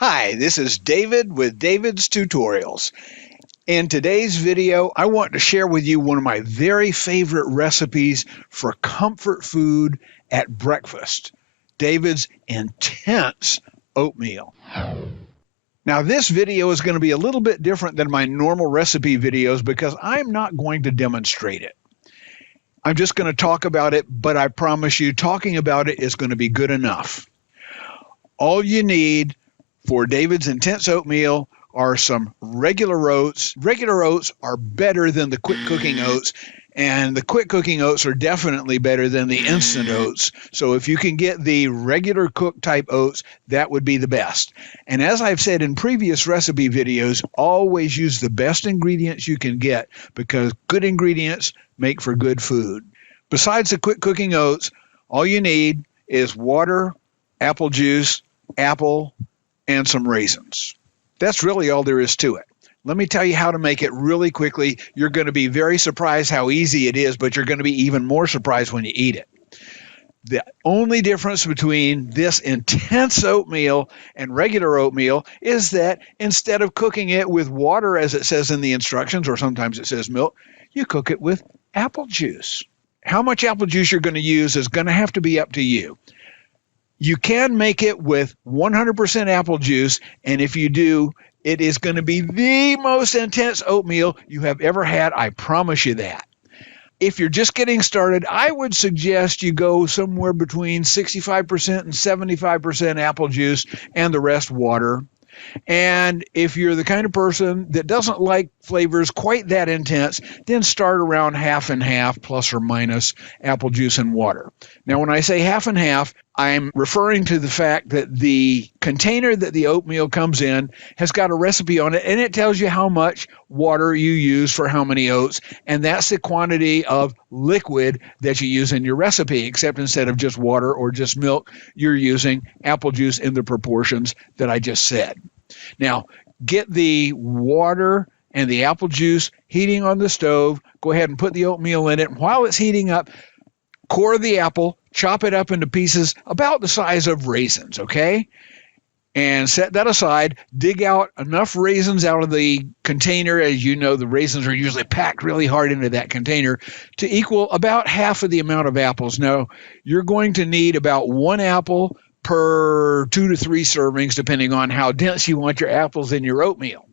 Hi, this is David with David's Tutorials. In today's video, I want to share with you one of my very favorite recipes for comfort food at breakfast, David's Intense Oatmeal. Now, this video is going to be a little bit different than my normal recipe videos because I'm not going to demonstrate it. I'm just going to talk about it, but I promise you, talking about it is going to be good enough. All you need for David's Intense Oatmeal are some regular oats. Regular oats are better than the quick cooking oats, and the quick cooking oats are definitely better than the instant oats. So if you can get the regular cook type oats, that would be the best. And as I've said in previous recipe videos, always use the best ingredients you can get because good ingredients make for good food. Besides the quick cooking oats, all you need is water, apple juice, apple, and some raisins. That's really all there is to it. Let me tell you how to make it really quickly. You're going to be very surprised how easy it is, but you're going to be even more surprised when you eat it. The only difference between this intense oatmeal and regular oatmeal is that instead of cooking it with water, as it says in the instructions, or sometimes it says milk, you cook it with apple juice. How much apple juice you're going to use is going to have to be up to you. You can make it with 100% apple juice, and if you do, it is going to be the most intense oatmeal you have ever had. I promise you that. If you're just getting started, I would suggest you go somewhere between 65% and 75% apple juice and the rest water. And if you're the kind of person that doesn't like flavors quite that intense, then start around half and half, plus or minus apple juice and water. Now, when I say half and half, I'm referring to the fact that the container that the oatmeal comes in has got a recipe on it, and it tells you how much water you use for how many oats, and that's the quantity of liquid that you use in your recipe, except instead of just water or just milk, you're using apple juice in the proportions that I just said. Now, get the water and the apple juice heating on the stove. Go ahead and put the oatmeal in it. While it's heating up, core the apple, chop it up into pieces about the size of raisins, okay? And set that aside. Dig out enough raisins out of the container. As you know, the raisins are usually packed really hard into that container to equal about half of the amount of apples. Now, you're going to need about one apple per 2 to 3 servings, depending on how dense you want your apples in your oatmeal,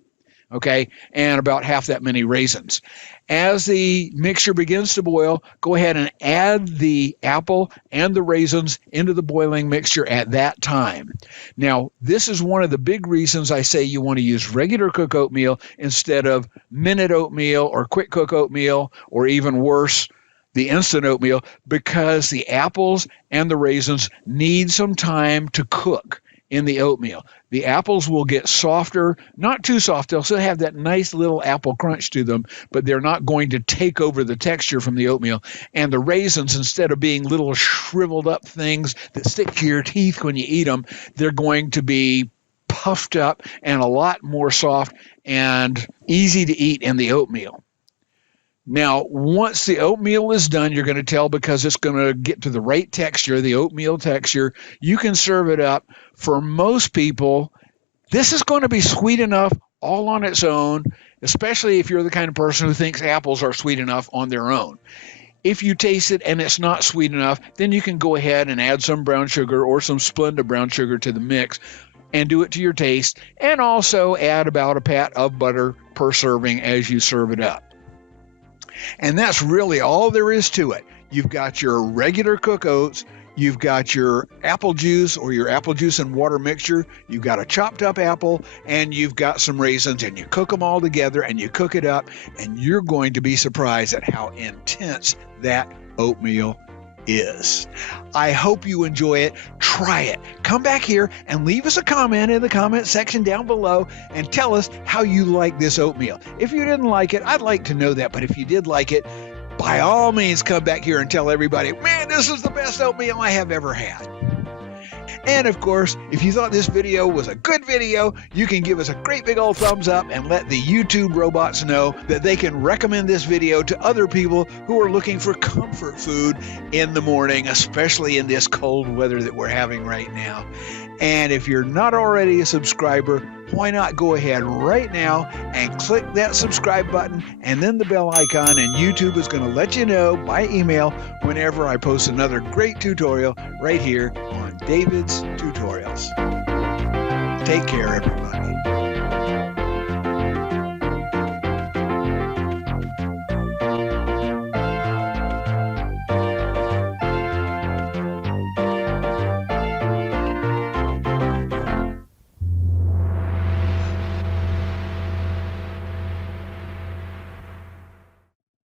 okay? And about half that many raisins. As the mixture begins to boil, go ahead and add the apple and the raisins into the boiling mixture at that time. Now, this is one of the big reasons I say you want to use regular cook oatmeal instead of minute oatmeal or quick cook oatmeal, or even worse, the instant oatmeal, because the apples and the raisins need some time to cook in the oatmeal. The apples will get softer, not too soft. They'll still have that nice little apple crunch to them, but they're not going to take over the texture from the oatmeal. And the raisins, instead of being little shriveled up things that stick to your teeth when you eat them, they're going to be puffed up and a lot more soft and easy to eat in the oatmeal. Now, once the oatmeal is done, you're going to tell because it's going to get to the right texture, the oatmeal texture. You can serve it up. For most people, this is going to be sweet enough all on its own, especially if you're the kind of person who thinks apples are sweet enough on their own. If you taste it and it's not sweet enough, then you can go ahead and add some brown sugar or some Splenda brown sugar to the mix and do it to your taste, and also add about a pat of butter per serving as you serve it up. And that's really all there is to it. You've got your regular cook oats, you've got your apple juice or your apple juice and water mixture, you've got a chopped up apple, and you've got some raisins, and you cook them all together and you cook it up, and you're going to be surprised at how intense that oatmeal is. I hope you enjoy it. Try it. Come back here and leave us a comment in the comment section down below and tell us how you like this oatmeal. If you didn't like it, I'd like to know that. But if you did like it, by all means, come back here and tell everybody, man, this is the best oatmeal I have ever had. And of course, if you thought this video was a good video, you can give us a great big old thumbs up and let the YouTube robots know that they can recommend this video to other people who are looking for comfort food in the morning, especially in this cold weather that we're having right now. And if you're not already a subscriber, why not go ahead right now and click that subscribe button and then the bell icon, and YouTube is going to let you know by email whenever I post another great tutorial right here on David's Tutorials. Take care, everybody.